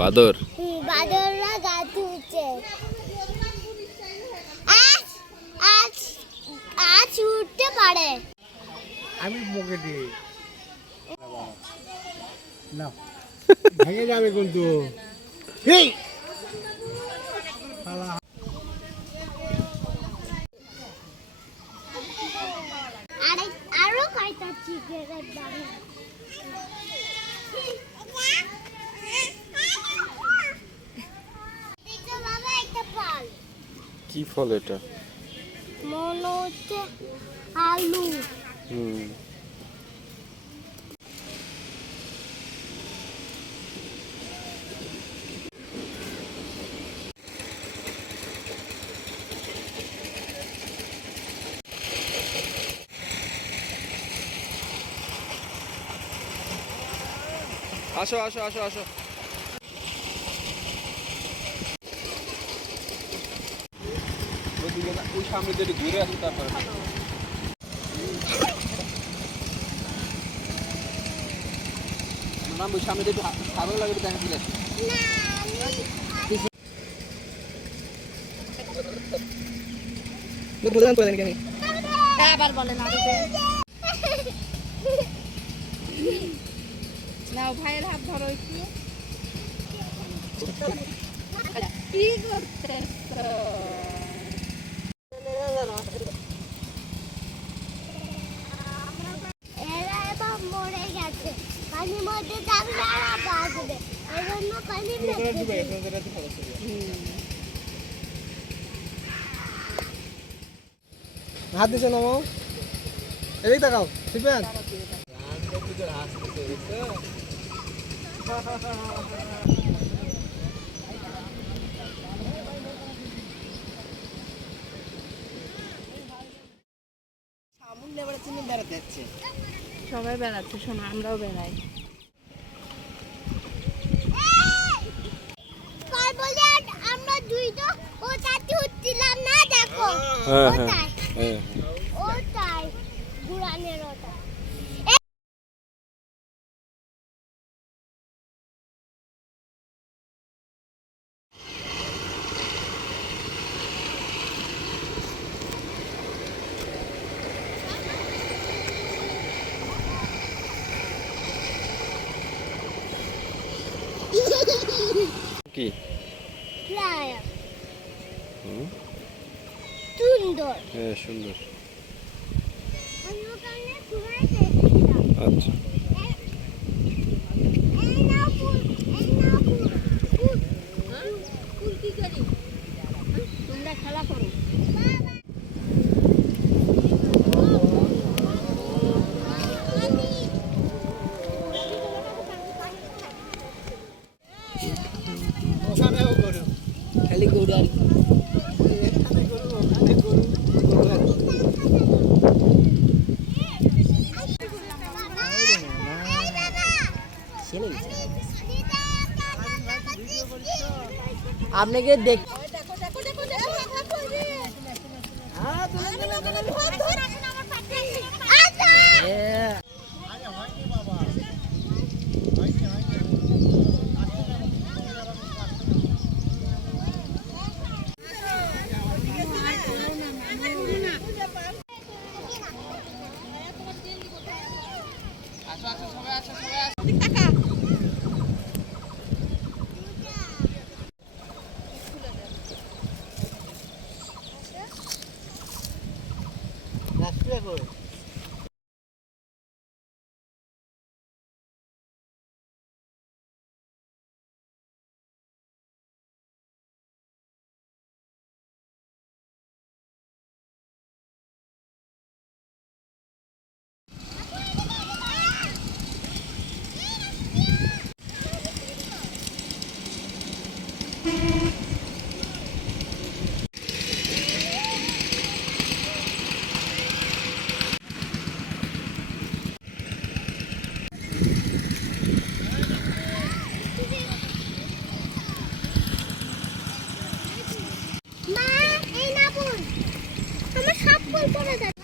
বাদর বাদররা গাছ উঠছে। আজ আজ আজ উঠতে পারে। আমি বকে দিই না, ভেঙে যাবে কিন্তু। এই আরো কয়টা চিকেনের দাম। কি ফল এটা? মনে হচ্ছে আলু। আসো আসো আসো আসো। ওই সামনে দিয়ে ঘুরে আসো, তারপরে নাম ওই সামনে দিয়ে ভালো লাগে দেখা দিলে। বুঝলাম তো জানি আবার বলে না নাও ভাইয়ের হাত ধরো একটু। কি করতেছো? এরা এবার মরে গেছে, পানির মধ্যে যাবে আর বাঁচবে, এই জন্য পানি হাত দিছে নামো, এদিক তাকাও, শিখবেন। সবাই বেড়াচ্ছে, শোনো আমরাও বেড়াই। আমরা দুইটা ওটাতে উঠছিলাম না, দেখো ওটাই ওটাই বুড়ানের ওটা। কি সুন্দর, হ্যাঁ সুন্দর। আমি ওখানে ঘুরে দেখছিলাম। আচ্ছা এই নাও ফুল, এই নাও ফুল, ফুল ফুল কি করি? তোমরা খেলা করো। ওখানেও করো, খালি গৌড়াল। এখানে করো, ওখানে করো, আপনাকে দেখ রাষ্ট্রীয় করো। মা এই না ফুল, আমার সব ফুল পড়ে যাচ্ছে।